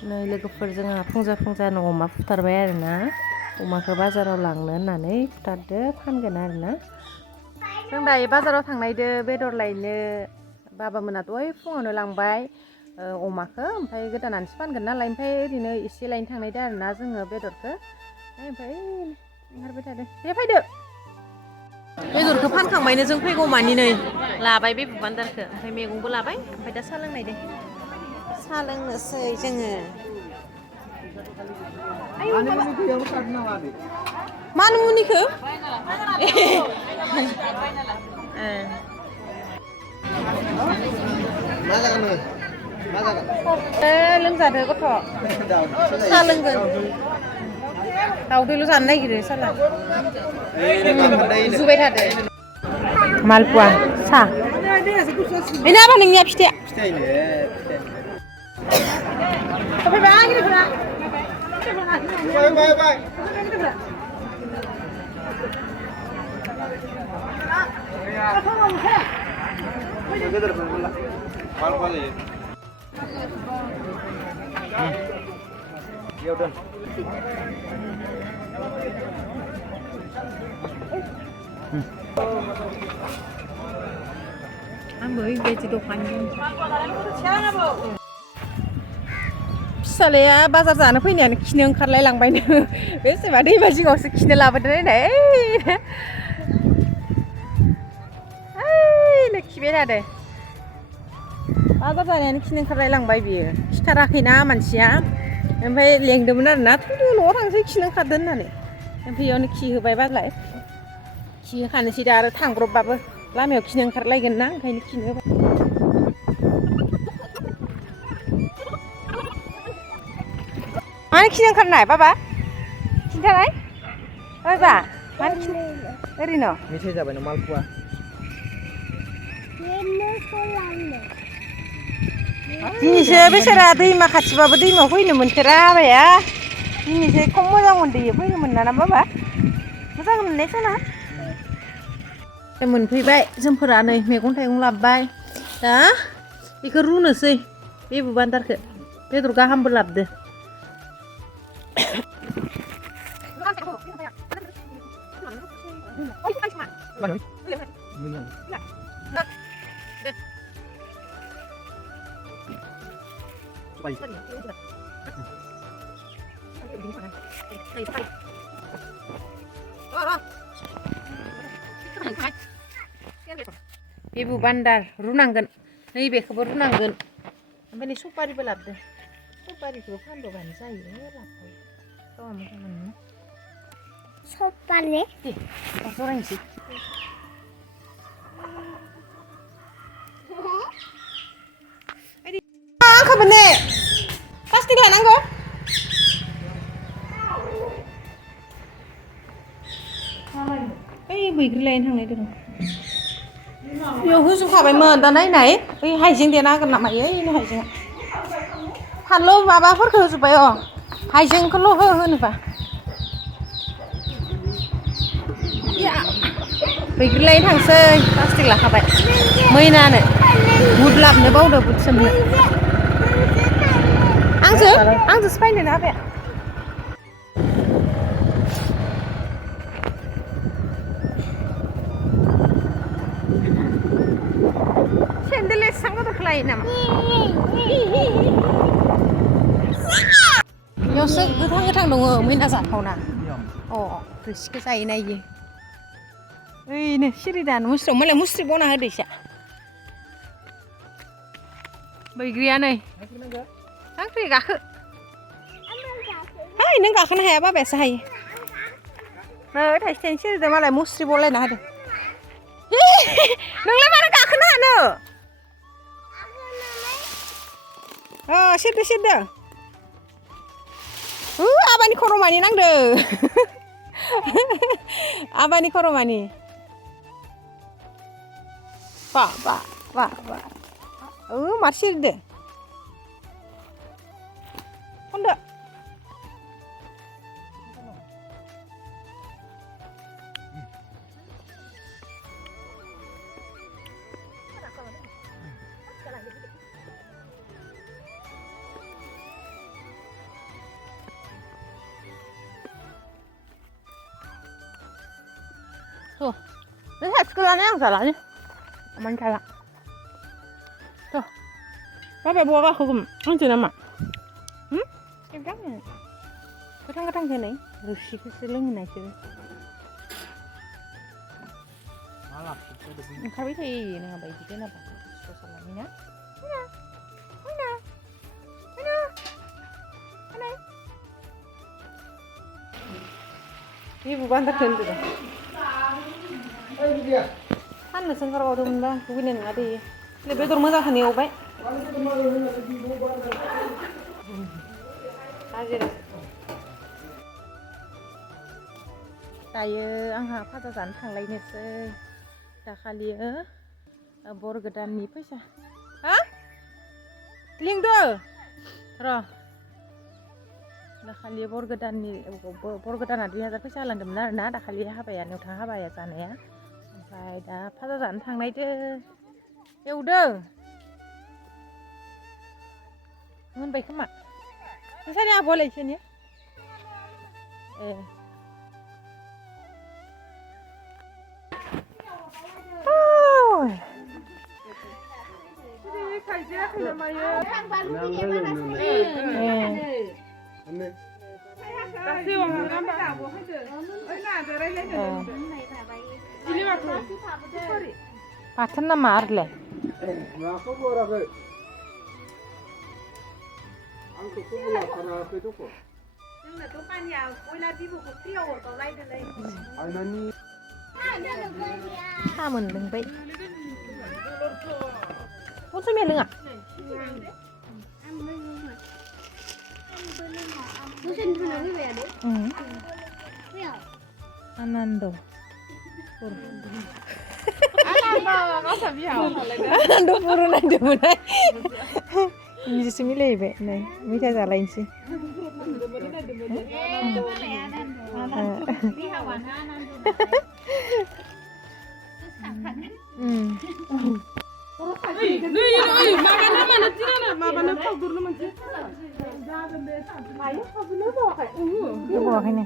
नै लोगोफोर जोंहा फुंजा अमा फुथारबाय आरोना अमाखौ बाजाराव लांनो होननानै फुथारदो फानगोन आरोना जों दायो बाजाराव थांनायदो बेदर लायनो बाबामोना दहाय फुङावनो लांबाय अमाखौ ओमफ्राय गोदानानैसो फानगोन नालाय ओमफ्राय ओरैनो एसे लायनो थांनायदो आरोना जोङो बेदरखौ ओमफ्राय ओंखारबाय थादो दे फैदो बेदरखौ फानखांबायनो जों फैगौमानि नै लाबाय बे बुबान्दारखौ ओमफ्राय मैगंबो लाबाय ओमफ्राय दा साहा लोंनाय दे साहा लोंनोसै जोङो मानो मुनिखौ लोमजादो गथ' साहा लोंगोन दाउदैल' जानो नागिरो साला जुबाय थादो मालपुवा साहा बेनो आबा नोंनिया फिथाइया आंबो बेबायदि दखाननि फिसालाया बाजार जानो फैनायानो खिनो ओंखारलाय लांबायनो बेसेबा दैमा जिङावसो खिनो लाबोदो नै ओइनो खिबाय थादो बाजार जानायानो खिनो ओंखारलाय लांबाय बियो खिथाराखैना मानसिया ओमफ्राय लेंदोंमोन आरोना थुदो न'आव थांसै खिनो ओंखारदो होननानै ओमफ्राय बेयावनो खिहोबाय बालाय खिहोखानोसै दा आरो थांब्रबबाबो लामायाव खिनो ओंखारलायगोन ना ओंखायनो खिनो होबाय मानो खिनो ओंखारनाय बाबा खिन्थानाय बाबा मानो खिनो ओरैनो मेथाइ जाबाय ना मालपुवा दिनैसो बेसारा दैमा खाथिबाबो दैमायाव फैनो मोनफेरा आबाया दिनैसो खम मोजां मोनदोयो फैनो मोना ना बाबा मोजां मोननाय साना मोनफैबाय जोंफोरा नै मैगं थाइगं लाबोबाय दा बेखौ रुनोसै बे बुबान्दारखौ बेदर गाहामबो लाबोदो बेबु बान्दार रुनांगोन नैबेखौबो रुनांगोन ओमफ्राय नै सपारिबो लाबोदो सपारिखौबो फानल'बानो जायो लाबोबाय गावहा मोजां मोनो सपारि दे जरायनोसै आंखौ मोने प्लास्टिक लानांगौ ओइ बैग्रि लायनो थांनाय दं बेयाव होजोबखाबायमोन दा नायनाय ओइ हाइजें देना होगोन नामा ओइनो हाइजें फानलु माबाफोरखौ होजोब्बाय अ हाइजेंखौल' होनोबा बैग्रि लायनो थांसै प्लास्टिक लाखाबाय मैनानो बुद लाबोनो बावदो बुद सोमनो आंजोंसो फायनो ना आबाया सेन्देल एसां गोदोरखौ लायो नामा बेयावसो गोथां दङ मैना जाथावना अ रोसिखौ जायो नायो ओइनो सिरि दानो मुस्रियाव मालाय मुस्रि बना होदो इसा बैग्रिया नै सांख्रि गाखो है नों गाखोनो हाया बाबायासो हायो नै थाइसे थाइनै सिरिदो मालाय मुस्रि बलायना होदो नोंलाय मानो गाखोनो हानो सिरदो आबानि खर'मानि नांदो आबानि खर'मानि बा मार सिरदो खनदो Ini saya sekolahnya yang salahnya. Aman salah. Tuh. Bapak bawa aku ke nama. Kadang-kadang. Kadang-kadang gini. Rusi keseling naik. Malah. Kami sih ini ngapain sih kenapa? Soalnya ini. Ini bukan tertentu. Kan nasi karo udah mbak, bukan yang ada. Lebih tur masa kan ya, Pak? Hajar. Saya angha pajasan थांलायनो sih. Dakhali bor goदाननि फैसा. Hah? Lingdo. Roh. Dakhali bor गोदाना 2000 फैसा लांदोंमोन आरो ना दाखालि हाबाया नेवथा हाबाया जानाया. ओमफ्राय दा फाजा जानो थांनायदो. एवदो. मोनबाय खोमा. नोंसानि आब'आलाय इसोरनि? Paten nama arle. Kamun lengbai. Muốn số miền lưng à? Anando. Nó sao biết hả? Anando puro na demo na. Ini sih milih be, nih, milih aja lain sih. Bawa ini.